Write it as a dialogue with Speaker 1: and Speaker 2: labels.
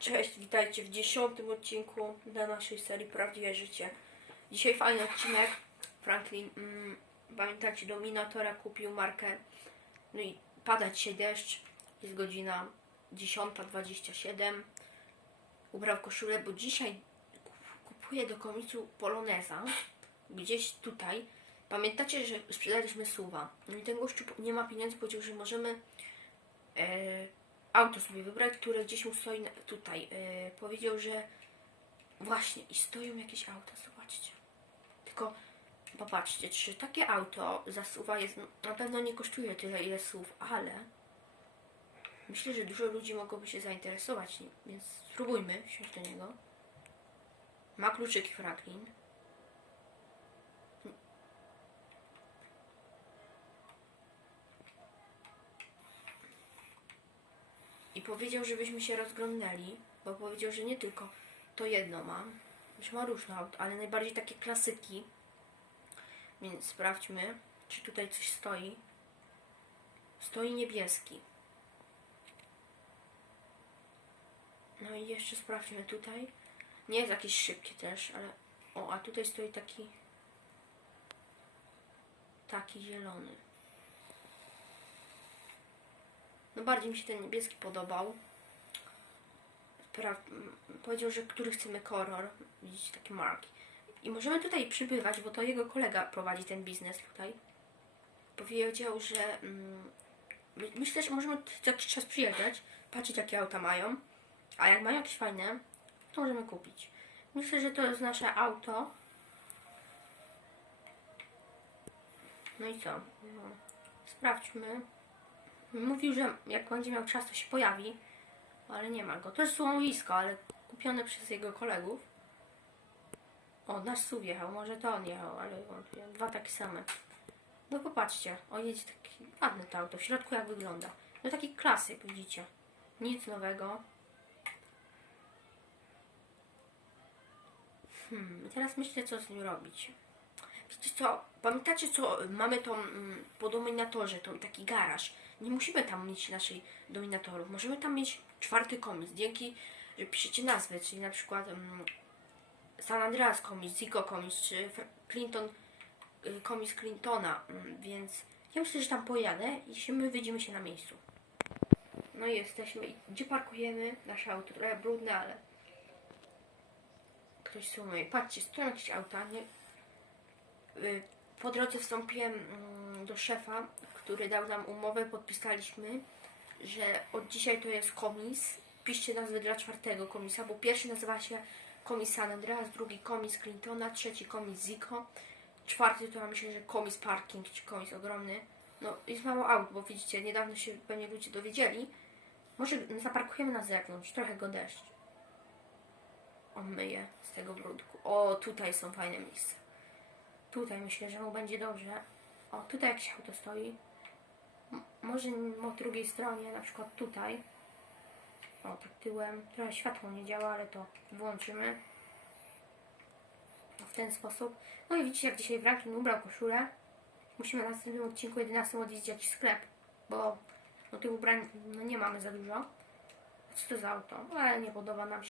Speaker 1: Cześć, witajcie w dziesiątym odcinku dla naszej serii Prawdziwe Życie. Dzisiaj fajny odcinek. Franklin, mm, pamiętacie, Dominatora kupił markę. No i pada dzisiaj deszcz. Jest godzina 10.27. Ubrał koszulę, bo dzisiaj kupuję do komisu Poloneza. Gdzieś tutaj. Pamiętacie, że sprzedaliśmy suwa. No i ten gościu nie ma pieniędzy, powiedział, że możemy e, auto sobie wybrać, które gdzieś mu stoi tutaj. E, powiedział, że właśnie i stoją jakieś auta, zobaczcie. Tylko popatrzcie, czy takie auto za suwa jest, na pewno nie kosztuje tyle ile słów, ale myślę, że dużo ludzi mogłoby się zainteresować nim, więc spróbujmy wsiąść do niego. Ma kluczyki Franklin. I powiedział, żebyśmy się rozglądnęli, bo powiedział, że nie tylko to jedno ma, już ma różne auto, ale najbardziej takie klasyki. Więc sprawdźmy, czy tutaj coś stoi. Stoi niebieski. No i jeszcze sprawdźmy tutaj. Nie jest jakiś szybki też, ale... O, a tutaj stoi taki... Taki zielony. No bardziej mi się ten niebieski podobał. Pra- powiedział, że który chcemy kolor. Widzicie, takie marki. I możemy tutaj przybywać, bo to jego kolega prowadzi ten biznes tutaj. Powiedział, że mm, my- myślę, że możemy jakiś czas przyjeżdżać, patrzeć jakie auta mają. A jak mają jakieś fajne, to możemy kupić. Myślę, że to jest nasze auto. No i co? No, sprawdźmy. Mówił, że jak będzie miał czas, to się pojawi, ale nie ma go. To jest słuchowisko, ale kupione przez jego kolegów. O, nasz SUV jechał, może to on jechał, ale. Dwa takie same. No popatrzcie, o jedzie taki ładne to auto. W środku jak wygląda. No taki klasyk, widzicie. Nic nowego. Hmm, teraz myślę, co z nim robić. Co, pamiętacie co, mamy tą mm, po dominatorze, tą taki garaż. Nie musimy tam mieć naszej dominatorów. Możemy tam mieć czwarty komis. Dzięki, że piszecie nazwy, czyli na przykład mm, San Andreas komis, Zico czy Clinton y, komis Clintona. Mm, więc ja myślę, że tam pojadę i się my widzimy się na miejscu. No i jesteśmy. Gdzie parkujemy? Nasze auto trochę brudne, ale ktoś sumuje. Patrzcie, stoją jakieś auta, nie? Y, Po drodze wstąpiłem mm, do szefa, który dał nam umowę, podpisaliśmy, że od dzisiaj to jest komis. Piszcie nazwy dla czwartego komisa, bo pierwszy nazywa się komis San Andreas, drugi komis Clintona, trzeci komis Zico, czwarty to ja myślę, że komis parking, czy komis ogromny. No, jest mało aut, bo widzicie, niedawno się pewnie ludzie dowiedzieli. Może zaparkujemy na zewnątrz, trochę go deszcz. On myje z tego brudku. O, tutaj są fajne miejsca. Tutaj myślę, że mu będzie dobrze. O, tutaj jakieś auto stoi. M- może po drugiej stronie, na przykład tutaj. O, tak tyłem. Trochę światło nie działa, ale to wyłączymy. W ten sposób. No i widzicie, jak dzisiaj Franklin ubrał koszulę. Musimy na następnym odcinku 11 odwiedzić jakiś sklep, bo no, tych ubrań no, nie mamy za dużo. Co to za auto? Ale nie podoba nam się.